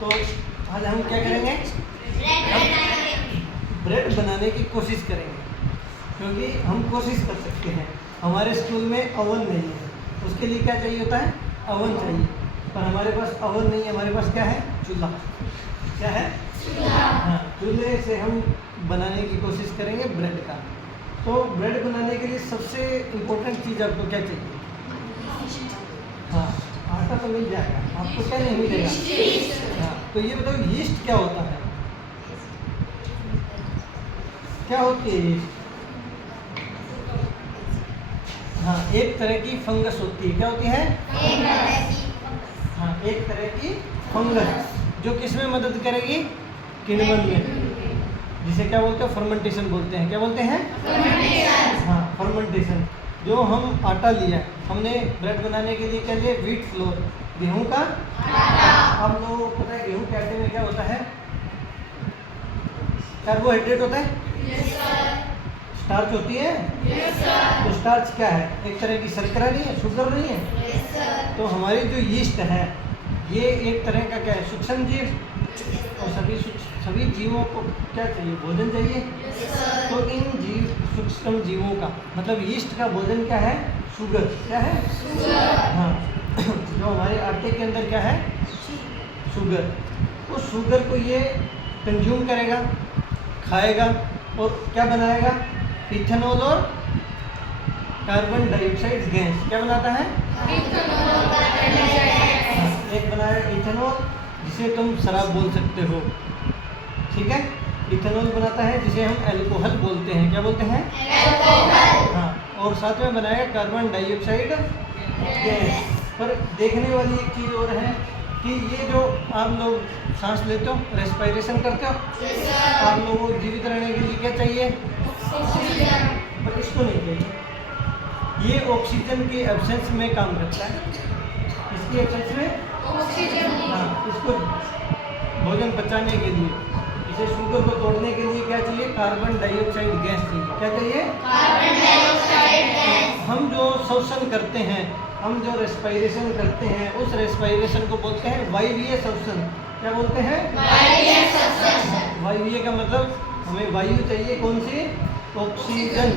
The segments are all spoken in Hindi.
तो आज हम क्या करेंगे, ब्रेड बनाने की कोशिश करेंगे, क्योंकि हम कोशिश कर सकते हैं। हमारे स्कूल में ओवन नहीं है, उसके लिए क्या चाहिए होता है, ओवन चाहिए। पर हमारे पास ओवन नहीं है, हमारे पास क्या है, चूल्हा। क्या है, चूल्हा। हाँ, चूल्हे से हम बनाने की कोशिश करेंगे ब्रेड का। तो ब्रेड बनाने के लिए सबसे इम्पोर्टेंट चीज़ आपको क्या चाहिए? हाँ, आटा तो मिल जाएगा, आपको क्या नहीं मिलेगा? हाँ, तो ये बताओ यीस्ट क्या होता है, क्या होती है यीस्ट? हाँ, एक तरह की फंगस होती है। क्या होती है? हाँ, एक तरह की फंगस जो किसमें मदद करेगी, किण्वन में, जिसे क्या बोलते हैं, फर्मेंटेशन बोलते हैं। क्या बोलते हैं? फर्मेंटेशन। हाँ, फर्मेंटेशन। जो हम आटा लिया, हमने ब्रेड बनाने के लिए क्या लिया, व्हीट फ्लोर, गेहूं का आटा। आप लोगों को पता है गेहूं के आटे में क्या होता है, कार्बोहाइड्रेट होता है। Yes sir. स्टार्च होती है। Yes sir. तो स्टार्च क्या है, एक तरह की शर्करा नहीं है, शुगर नहीं है। Yes sir. तो हमारी जो यीस्ट है ये एक तरह का क्या है, सूक्ष्म जीव, और सभी जीवों को क्या चाहिए, भोजन चाहिए। yes, तो इन सूक्ष्म जीवों का मतलब यीस्ट का भोजन क्या है, शुगर। क्या है, शुगर। हाँ, जो हमारे आटे के अंदर क्या है, शुगर। उस शुगर को ये कंज्यूम करेगा, खाएगा, और क्या बनाएगा, इथेनॉल और कार्बन डाइऑक्साइड गैस। क्या बनाता है, इथेनॉल और कार्बन डाइऑक्साइड। एक बनाएगा इथेनॉल, जिसे तुम शराब बोल सकते हो, ठीक है। इथेनॉल बनाता है जिसे हम अल्कोहल बोलते हैं। क्या बोलते हैं, अल्कोहल। हाँ, और साथ में बनाएगा कार्बन डाइऑक्साइड गैस। पर देखने वाली एक चीज़ और है कि ये जो आप लोग सांस लेते हो, रेस्पिरेशन करते हो, आप लोगों को जीवित रहने के लिए क्या चाहिए, ऑक्सीजन। पर इसको नहीं चाहिए, ये ऑक्सीजन के एब्सेंस में काम करता है। इसकी एब्सेंस में ऑक्सीजन। हाँ, इसको भोजन पचाने के लिए, इसे शुगर को तोड़ने के लिए क्या चाहिए, कार्बन डाइऑक्साइड गैस चाहिए। क्या चाहिए, कार्बन डाइऑक्साइड गैस। हम जो श्वसन करते हैं, हम जो रेस्पिरेशन करते हैं, उस रेस्पिरेशन को बोलते हैं वायवीय श्वसन। क्या बोलते हैं, वायवीय श्वसन। वायवीय का मतलब हमें वायु चाहिए, कौन सी, ऑक्सीजन।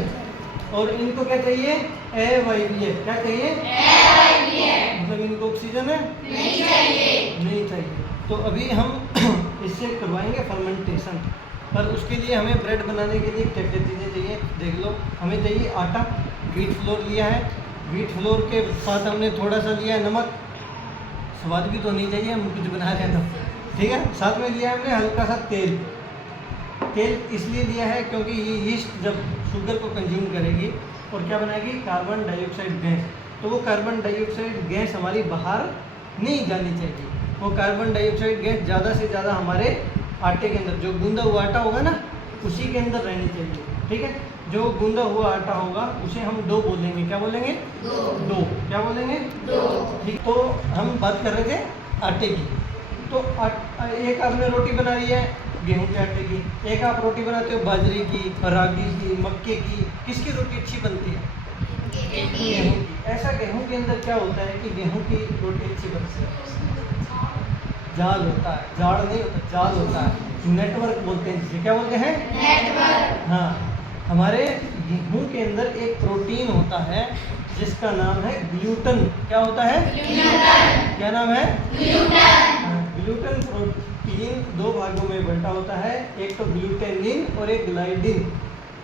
और इनको क्या चाहिए, अवायवीय। क्या चाहिए, अवायवीय। मतलब इनको ऑक्सीजन है नहीं चाहिए, नहीं चाहिए। तो अभी हम इससे करवाएंगे फर्मेंटेशन। पर उसके लिए हमें ब्रेड बनाने के लिए क्या क्या चीज़ें चाहिए, देख लो। हमें चाहिए आटा, व्हीट फ्लोर लिया है, व्हीट फ्लोर के साथ हमने थोड़ा सा लिया है नमक, स्वाद भी तो नहीं चाहिए, हम कुछ बना रहे हैं तो, ठीक है। साथ में लिया हमने हल्का सा तेल। तेल इसलिए लिया है क्योंकि ये यीस्ट जब शुगर को कंज्यूम करेगी और क्या बनाएगी, कार्बन डाइऑक्साइड गैस, तो वो कार्बन डाइऑक्साइड गैस हमारी बाहर नहीं जानी चाहिए। वो कार्बन डाइऑक्साइड गैस ज़्यादा से ज़्यादा हमारे आटे के अंदर, जो गूंदा हुआ आटा होगा ना, उसी के अंदर रहनी चाहिए, ठीक है। जो गूंदा हुआ आटा होगा उसे हम डो बोलेंगे। क्या बोलेंगे, डो। क्या बोलेंगे, डो, ठीक। तो हम बात कर रहे थे आटे की। तो एक आपने रोटी बना ली है गेहूं के आटे की, एक आप रोटी बनाते हो बाजरे की, रागी की, मक्के की। किसकी रोटी अच्छी बनती है, गेहूं की। ऐसा गेहूं के अंदर क्या होता है कि गेहूं की रोटी अच्छी बनती है, जाल होता है, जाड़ नहीं होता, जाल होता है, नेटवर्क बोलते हैं जिसे। क्या बोलते हैं, नेटवर्क। हाँ, हमारे गेहूं के अंदर एक प्रोटीन होता है जिसका नाम है ग्लूटन। क्या होता है, ग्लूटन। क्या नाम है, ग्लूटन। ग्लूटन प्रोटीन दो भागों में बंटा होता है, एक तो ग्लूटेनिन और एक ग्लाइडिन।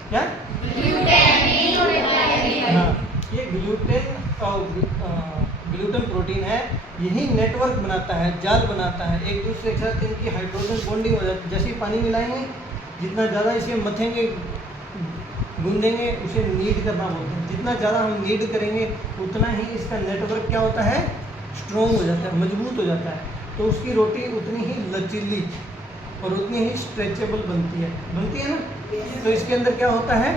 क्या, ग्लूटेनिन और ग्लाइडिन। हाँ, ये ग्लूटन प्रोटीन है, यही नेटवर्क बनाता है, जाल बनाता है। एक दूसरे के साथ इनकी हाइड्रोजन बॉन्डिंग हो जाती है। जैसे ही पानी मिलाएंगे, जितना ज़्यादा इसे मथेंगे, गूंदेंगे, उसे नीड करना बोलते हैं। जितना ज़्यादा हम नीड करेंगे उतना ही इसका नेटवर्क क्या होता है, स्ट्रॉन्ग हो जाता है, मजबूत हो जाता है। तो उसकी रोटी उतनी ही लचीली और उतनी ही स्ट्रेचेबल बनती है ना। तो इसके अंदर क्या होता है,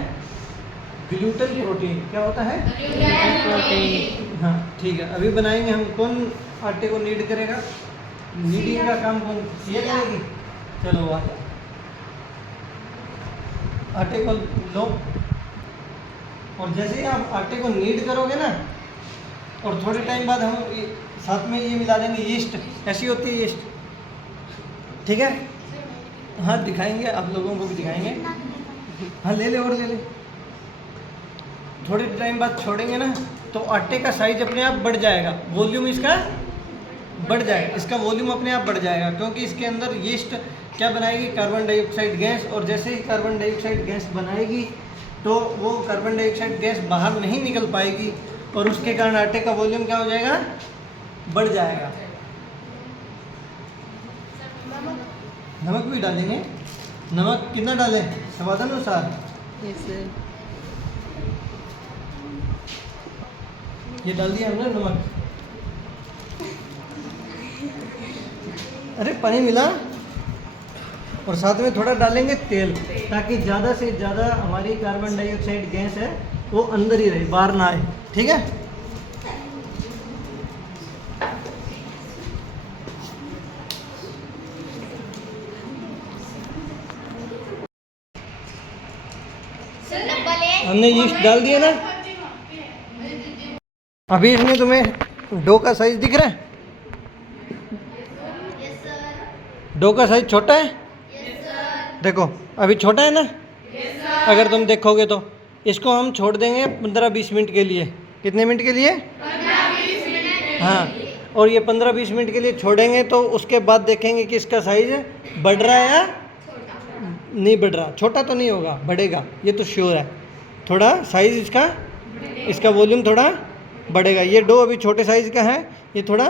ग्लूटन प्रोटीन। क्या होता है, ग्लूटन प्रोटीन। हाँ, ठीक है। अभी बनाएंगे हम। कौन आटे को नीड करेगा, नीडिंग का काम कौन, ये करेगी। चलो आ जाओ, आटे को लो, और जैसे ही आप आटे को नीड करोगे ना, और थोड़े टाइम बाद हम साथ में ये मिला देंगे यीस्ट। कैसी होती है यीस्ट, ठीक है। हाँ दिखाएंगे, आप लोगों को भी दिखाएंगे। हाँ ले ले और ले ले। थोड़े टाइम बाद छोड़ेंगे ना तो आटे का साइज अपने आप बढ़ जाएगा, वॉल्यूम इसका बढ़ जाएगा, इसका वॉल्यूम अपने आप बढ़ जाएगा, क्योंकि इसके अंदर यीस्ट क्या बनाएगी, कार्बन डाइऑक्साइड गैस। और जैसे ही कार्बन डाइऑक्साइड गैस बनाएगी तो वो कार्बन डाइऑक्साइड गैस बाहर नहीं निकल पाएगी और उसके कारण आटे का वॉल्यूम क्या हो जाएगा, बढ़ जाएगा। नमक भी डालेंगे। नमक कितना डालें, स्वादानुसार। ये डाल दिया हमने नमक। अरे पानी मिला। और साथ में थोड़ा डालेंगे तेल, ताकि ज़्यादा से ज़्यादा हमारी कार्बन डाइऑक्साइड गैस है वो अंदर ही रहे, बाहर ना आए। ठीक है। हमने यीस्ट डाल दिया ना। अभी इसमें तुम्हें डो का साइज दिख रहा है? डो का साइज छोटा है? देखो अभी छोटा है ना। अगर तुम देखोगे तो इसको हम छोड़ देंगे 15-20 मिनट के लिए। कितने मिनट के लिए? 15-20 मिनट। हाँ, और ये 15-20 मिनट के लिए छोड़ेंगे तो उसके बाद देखेंगे कि इसका साइज बढ़ रहा है या नहीं बढ़ रहा। छोटा तो नहीं होगा, बढ़ेगा, ये तो श्योर है। थोड़ा साइज इसका वॉल्यूम थोड़ा बढ़ेगा। ये डो अभी छोटे साइज का है, ये थोड़ा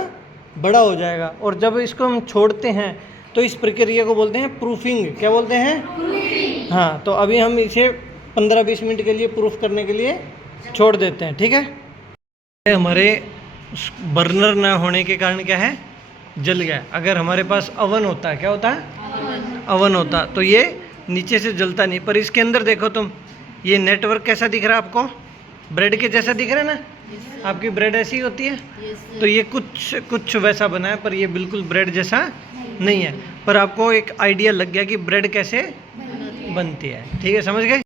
बड़ा हो जाएगा। और जब इसको हम छोड़ते हैं तो इस प्रक्रिया को बोलते हैं प्रूफिंग। क्या बोलते हैं? प्रूफिंग। हाँ, तो अभी हम इसे 15-20 मिनट के लिए प्रूफ करने के लिए छोड़ देते हैं। ठीक है। हमारे बर्नर ना होने के कारण क्या है, जल गया। अगर हमारे पास अवन होता है, क्या होता है, अवन होता, तो ये नीचे से जलता नहीं। पर इसके अंदर देखो तुम, ये नेटवर्क कैसा दिख रहा है आपको, ब्रेड के जैसा दिख रहा है ना। आपकी ब्रेड ऐसी होती है, तो ये कुछ वैसा बना है, पर ये बिल्कुल ब्रेड जैसा नहीं है। पर आपको एक आइडिया लग गया कि ब्रेड कैसे बनती है। ठीक है, समझ गए।